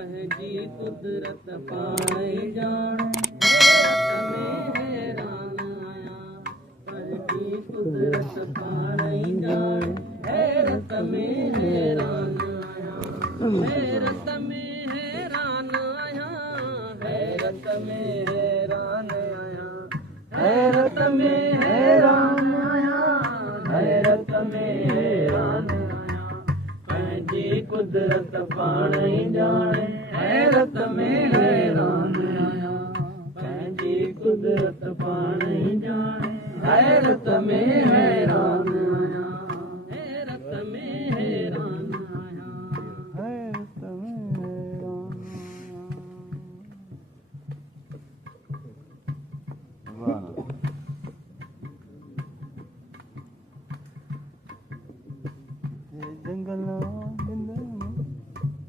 पंहिंजी कुदरत पाणे ॼाण हैरान आहियां पंहिंजी कुदरत पाणे ॼाण हैरत में हैरान आहियां हैरत में हैरान आहियां हैरत में हैरान आहियां हैरत में हैरान आहियां हैरत में हैरान आहियां पंहिंजी कुदरत पाणे ॼाणे हैरत में हैरान आहियां पंहिंजी कुदरत पाणे ॼाणे हैरत में हैरान आहियां हैरत में हैरान आहियां हैरत में हैरान वाह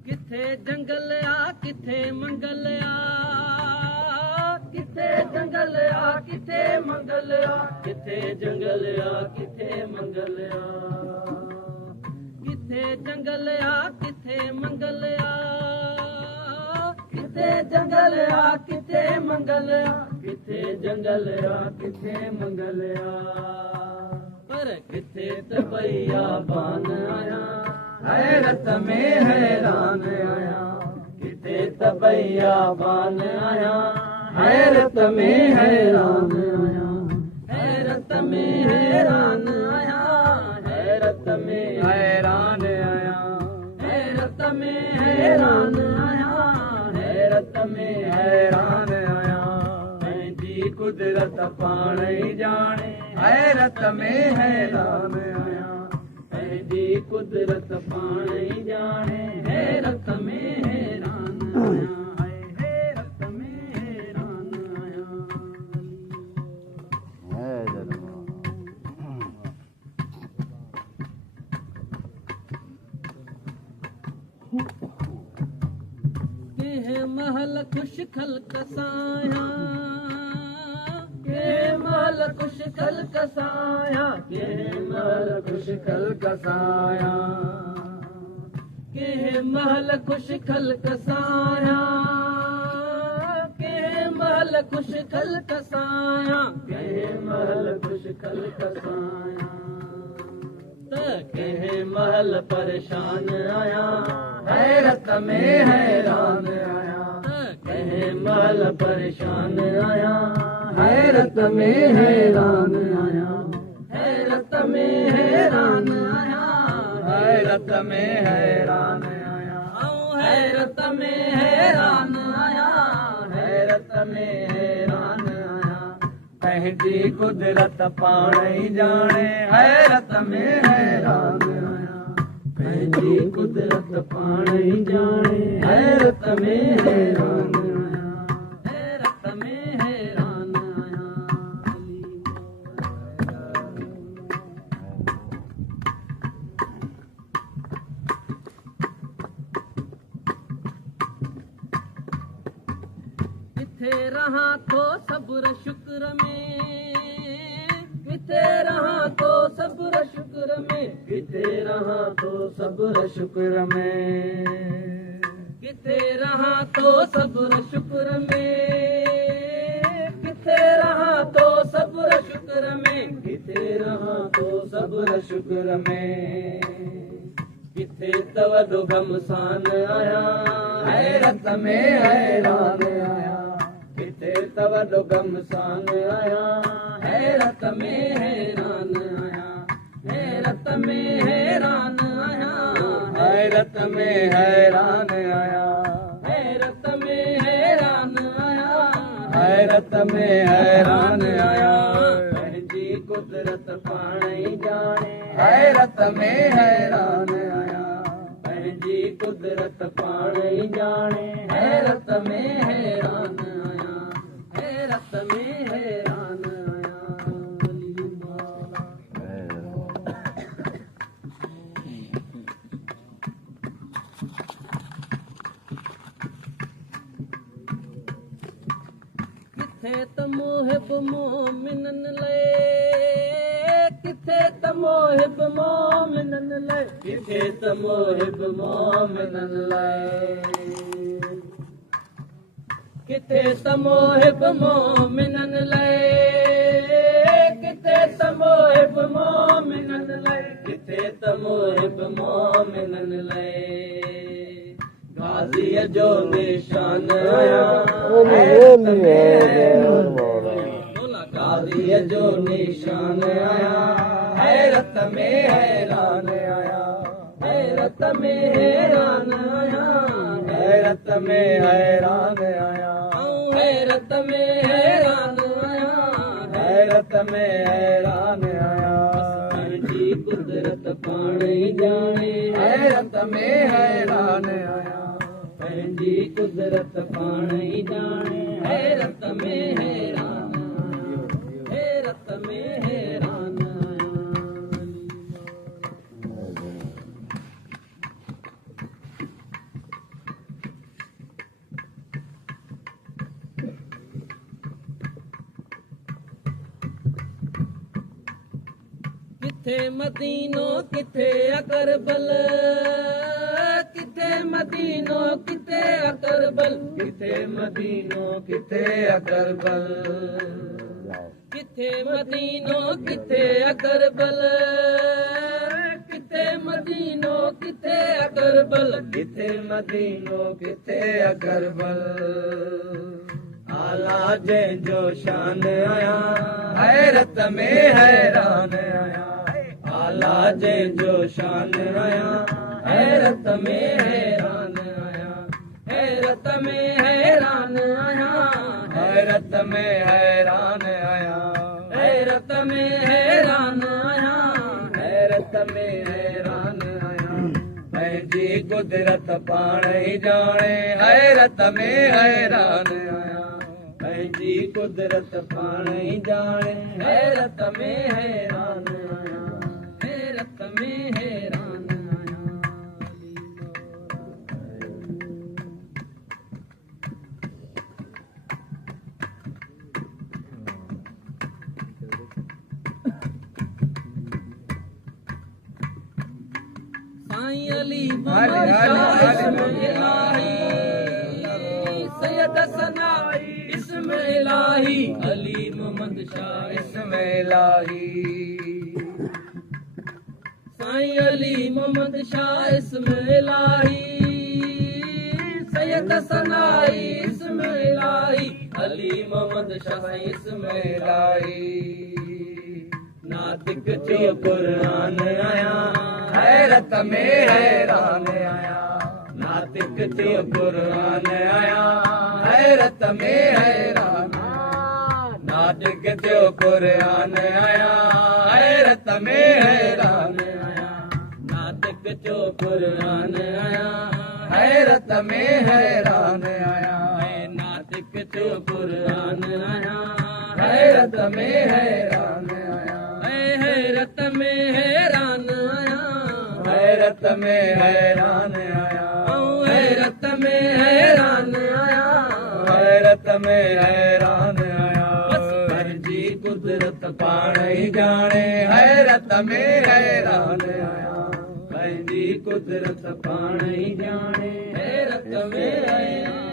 किथे जंगल आ किथे मंगल आ किथे जंगल आ किथे मंगल आ किथे जंगल आ किथे मंगल आ किथे जंगल आ किथे मंगल आ किथे जंगल आ किथे मंगल आ किथे जंगल आ किथे मंगल आ पर किथे त भैया बान आया हैरत में हैरान आया किथे त भैया बान आया हैरत में हैरान आया हैरत में हैरान आया हैरत में हैरान आया हैरत में हैरान आया हैरत में हैरान आया पंहिंजी कुदरत पाणे ॼाणे हैरत में हैरान आया पंहिंजी कुदरत पाणे ॼाणे हैरत में हैरान आया हैरत में हैरान आया के महल खुश खल्क साया के महल खुश खल्क साया के महल खुश खल्क साया के महल खुश खल्क साया के महल खुश खल्क साया के महल खुश खल्क साया त के महल परेशान आया हैरत में हैरान आया के महल परेशान आया हैरत में हैरान आया हैरत में हैरान आया हैरत में हैरान आया हैरत में हैरान आया हैरत में हैरान आया पंहिंजी कुदरत पाणे ॼाणे हैरत में हैरान आया पंहिंजी कुदरत पाणे ॼाणे हैरत में हैरान आया हैरत में हैरान आया किथे रहा तो सब्र शुक्र में किथे रहा तो सब्र शुक्र में किथे रहा तो सब्र शुक्र में किथे रहा तो सब्र शुक्र में किथे रहा तो सब्र शुक्र में किथे रहा तो सब्र शुक्र में किथे तव दो गमसान आया हैरत में हैरान आया किथे तव दो गमसान आया हैरत में हैरान आया हैरत में हैरान आया हैरत में हैरान आया हैरत में हैरान आया हैरत में हैरान आया पंहिंजी कुदरत पाणे ॼाणे हैरत में हैरान आया पंहिंजी कुदरत पाणे ॼाणे हैरत में हैरान आया हैरत में हैरान आया किथे त मोहिब मोमिनन लए किथे त मोहिब मोमिनन लए किथे त मोहिब मोमिनन लए किथे तमोहिब मोमिनन लए किथे तमोहिब मोमिनन लए किथे तमोहिब मोमिनन लए गाज़ीअ जो निशान आया गाज़ीअ जो निशान आया हैरत में हैरान आया हैरत में हैरान आया हैरत में हैरान आया हैरत में हैरान आया हैरत में हैरान आया जी कुदरत पाणी जाने हैरत में हैरान आया पंहिंजी कुदरत पाणी जाने हैरत में हैरान हैरत में हैरान किथे मदीनो किथे अकरबल किथे मदीनो किथे अकरबल किथे मदीनो किथे अकरबल किथे मदीनो किथे अकरबल किथे मदीनो किथे अकरबल किथे मदीनो किथे अकरबल आला जंहिंजो शान आया हैरत में हैरान आया आला जंहिंजो शान आया हैरत में हैरान आया हैरत में हैरान आया हैरत में हैरान आया हैरत में हैरान आया हैरत में हैरान आया पंहिंजी कुदरत पाण ई ॼाणे हैरत में हैरान आया पंहिंजी कुदरत पाण ई ॼाणे हैरत में हैरान आया हैरत में हैरान आया साईं अली सैयद सनाई इस्म इलाही अली मोहम्मद शाह इस्म इलाही साईं अली मोहम्मद शाह इस्म इलाही सैयद सनाई इस्म इलाही अली मोहम्मद शाह इस्म इलाही नातिक थियो कुरान आया हैरत में हैरान आया नातिक थियो कुरान आया हैरत में हैरान नातिक थियो कुरान आया हैरत में हैरान आया नातिक थियो कुरान आया हैरत में हैरान आया नातिक थियो कुरान आया हैरत में हैरान आया हैरत में हैरान आया हैरत में हैरान आया हैरत में हैरान आया हैरत में हैरान आया पंहिंजी कुदरत पाण ई ॼाणे हैरत में हैरान आया पंहिंजी कुदरत पाण ई ॼाणे हैरत में हैरान